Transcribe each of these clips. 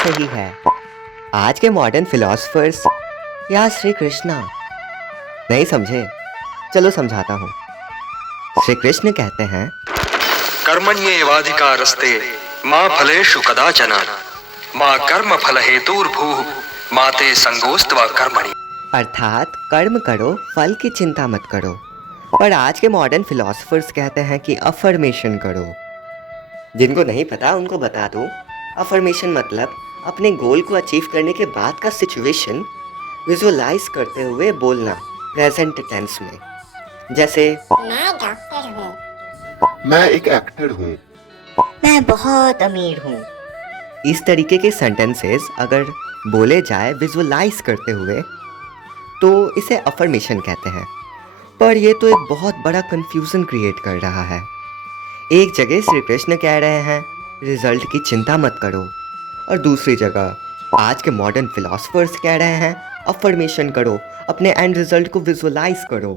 सही है, आज के मॉडर्न फिलोसफर्स या श्री कृष्णा? नहीं समझे? चलो समझाता हूँ। श्री कृष्ण कहते हैं, कर्मण्येवाधिकारस्ते मा फलेषु कदाचन मा कर्म फल हेतुर्भूः माते संगोस्त्वा कर्मणि। अर्थात कर्म करो, फल की चिंता मत करो। पर आज के मॉडर्न फिलोसफर्स कहते हैं कि अफर्मेशन करो। जिनको नहीं पता उनको बता दूं, अफर्मेशन मतलब अपने गोल को अचीव करने के बाद का सिचुएशन विजुअलाइज करते हुए बोलना प्रेजेंट टेंस में। जैसे मैं डॉक्टर हूँ। मैं एक एक्टर हूँ। मैं बहुत अमीर हूँ। इस तरीके के सेंटेंसेस अगर बोले जाए विजुअलाइज करते हुए तो इसे अफर्मेशन कहते हैं। पर ये तो एक बहुत बड़ा कंफ्यूजन क्रिएट कर रहा है। एक जगह श्री कृष्ण कह रहे हैं रिजल्ट की चिंता मत करो, और दूसरी जगह आज के मॉडर्न फिलोसफर्स कह रहे हैं अफर्मेशन करो, अपने एंड रिजल्ट को विजुअलाइज करो।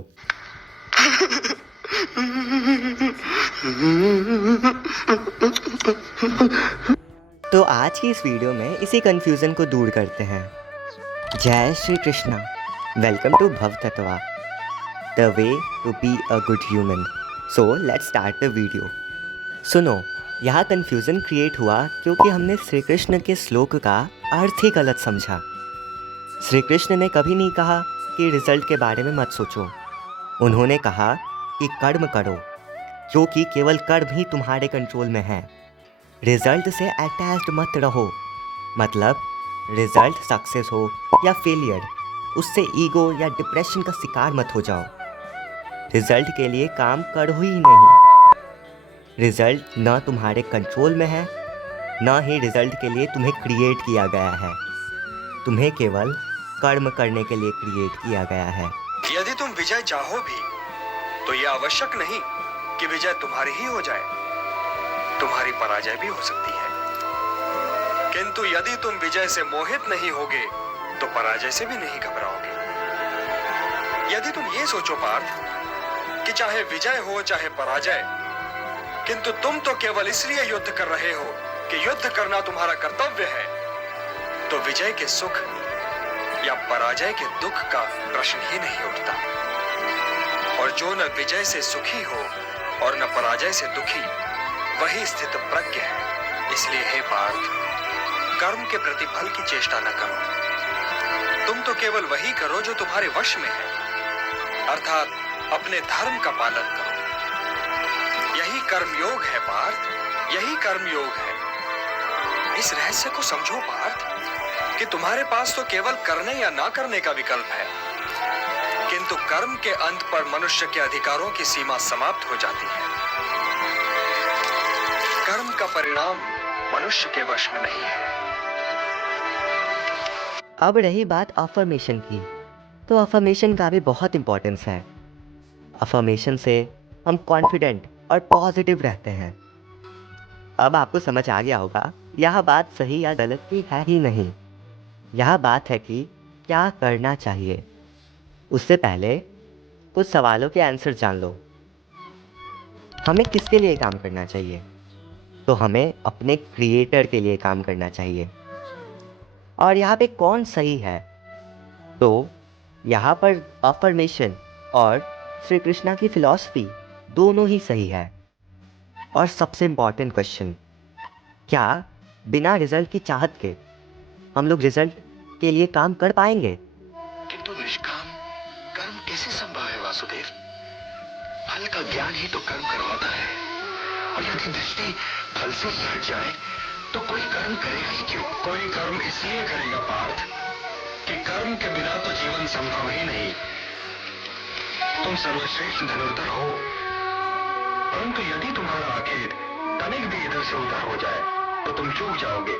तो आज की इस वीडियो में इसी कंफ्यूजन को दूर करते हैं। जय Shri Krishna. Welcome to Bhav Tatva, the way to be a good human. So let's start the video. सुनो, यहाँ कंफ्यूजन क्रिएट हुआ क्योंकि हमने श्री कृष्ण के श्लोक का अर्थ ही गलत समझा। श्री कृष्ण ने कभी नहीं कहा कि रिजल्ट के बारे में मत सोचो। उन्होंने कहा कि कर्म करो, क्योंकि केवल कर्म ही तुम्हारे कंट्रोल में है। रिजल्ट से अटैच्ड मत रहो, मतलब रिजल्ट सक्सेस हो या फेलियर, उससे ईगो या डिप्रेशन का शिकार मत हो जाओ। रिजल्ट के लिए काम करो ही नहीं। रिजल्ट न तुम्हारे कंट्रोल में है, न ही रिजल्ट के लिए तुम्हें क्रिएट किया गया है। तुम्हें केवल कर्म करने के लिए क्रिएट किया गया है। यदि तुम विजय चाहो भी तो यह आवश्यक नहीं कि विजय तुम्हारी ही हो जाए, तुम्हारी पराजय भी हो सकती है। किंतु यदि तुम विजय से मोहित नहीं होगे तो पराजय से भी नहीं घबराओगे। यदि तुम ये सोचो पार्थ कि चाहे विजय हो चाहे पराजय, किंतु तुम तो केवल इसलिए युद्ध कर रहे हो कि युद्ध करना तुम्हारा कर्तव्य है, तो विजय के सुख या पराजय के दुख का प्रश्न ही नहीं उठता। और जो न विजय से सुखी हो और न पराजय से दुखी, वही स्थित प्रज्ञ है। इसलिए हे पार्थ, कर्म के प्रतिफल की चेष्टा न करो। तुम तो केवल वही करो जो तुम्हारे वश में है, अर्थात अपने धर्म का पालन करो। यही कर्मयोग है पार्थ, यही कर्मयोग है। इस रहस्य को समझो पार्थ कि तुम्हारे पास तो केवल करने या ना करने का विकल्प है, किंतु कर्म के अंत पर मनुष्य के अधिकारों की सीमा समाप्त हो जाती है। कर्म का परिणाम मनुष्य के वश में नहीं है। अब रही बात अफर्मेशन की, तो अफर्मेशन का भी बहुत इंपॉर्टेंस है। अफर्मेशन से हम कॉन्फिडेंट और पॉजिटिव रहते हैं। अब आपको समझ आ गया होगा यह बात सही या गलत की है ही नहीं। यह बात है कि क्या करना चाहिए। उससे पहले कुछ सवालों के आंसर जान लो। हमें किसके लिए काम करना चाहिए? तो हमें अपने क्रिएटर के लिए काम करना चाहिए। और यहाँ पे कौन सही है? तो यहाँ पर अफर्मेशन और श्री कृष्णा की फिलॉसफी दोनों ही सही है। और सबसे इम्पॉर्टेंट क्वेश्चन, क्या बिना रिजल्ट की चाहत के हम लोग रिजल्ट के लिए काम कर पाएंगे? किंतु निष्काम कर्म कैसे संभव है वासुदेव? फल का ज्ञान ही तो कर्म करवाता है, और यदि दृष्टि फल से ही हट जाए तो कोई कर्म करेगा ही क्यों? कोई कर्म इसलिए करेगा पार्थ कि कर्म के बिना तो जीवन संभव ही नहीं। तुम सर्वश्रेष्ठ धनुर्धर हो, परंतु यदि तुम्हारा आखिर तनिक भी इधर से उधर हो जाए तो तुम चूक जाओगे।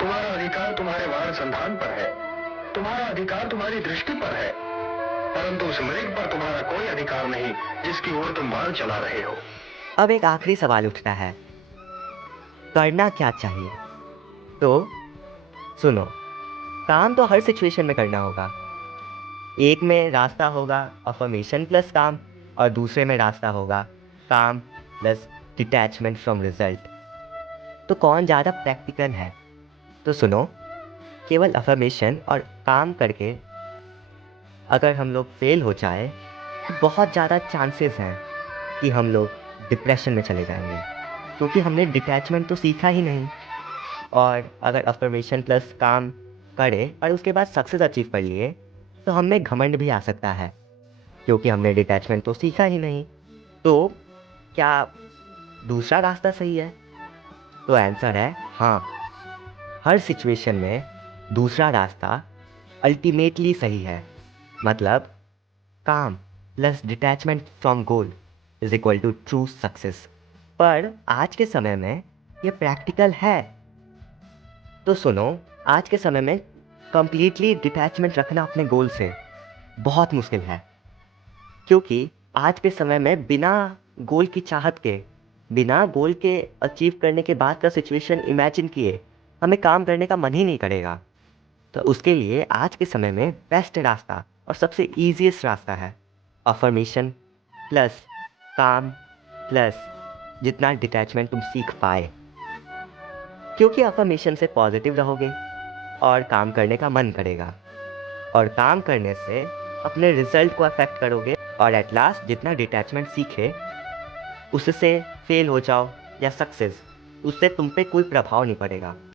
तुम्हारा अधिकार तुम्हारे वार संधान पर है, तुम्हारा अधिकार तुम्हारी दृष्टि पर है, परंतु उस मृग पर तुम्हारा कोई अधिकार नहीं जिसकी ओर तुम बाण चला रहे हो। अब एक आखिरी सवाल उठता है, करना क्या चाहिए? तो सुनो, काम तो हर सिचुएशन में करना होगा। एक में रास्ता होगा अफर्मेशन प्लस काम, और दूसरे में रास्ता होगा काम प्लस डिटैचमेंट फ्रॉम रिजल्ट। तो कौन ज़्यादा प्रैक्टिकल है? तो सुनो, केवल अफर्मेशन और काम करके अगर हम लोग फेल हो जाए तो बहुत ज़्यादा चांसेस हैं कि हम लोग डिप्रेशन में चले जाएंगे, क्योंकि हमने डिटैचमेंट तो सीखा ही नहीं। और अगर अफर्मेशन प्लस काम करे और उसके बाद सक्सेस अचीव कर लिए तो हमें घमंड भी आ सकता है, क्योंकि हमने डिटैचमेंट तो सीखा ही नहीं। तो क्या दूसरा रास्ता सही है? तो आंसर है हाँ। हर सिचुएशन में दूसरा रास्ता अल्टीमेटली सही है। मतलब काम plus detachment from goal is equal to true success. पर आज के समय में ये प्रैक्टिकल है? तो सुनो, आज के समय में कंप्लीटली डिटैचमेंट रखना अपने गोल से बहुत मुश्किल है, क्योंकि आज के समय में बिना गोल की चाहत के, बिना गोल के अचीव करने के बाद का सिचुएशन इमेजिन किए हमें काम करने का मन ही नहीं करेगा। तो उसके लिए आज के समय में बेस्ट रास्ता और सबसे ईजीएस्ट रास्ता है अफर्मेशन प्लस काम प्लस जितना डिटैचमेंट तुम सीख पाए, क्योंकि अफर्मेशन से पॉजिटिव रहोगे और काम करने का मन करेगा, और काम करने से अपने रिजल्ट को अफेक्ट करोगे, और एट लास्ट जितना डिटैचमेंट सीखे उससे फेल हो जाओ या सक्सेस, उससे तुम पे कोई प्रभाव नहीं पड़ेगा।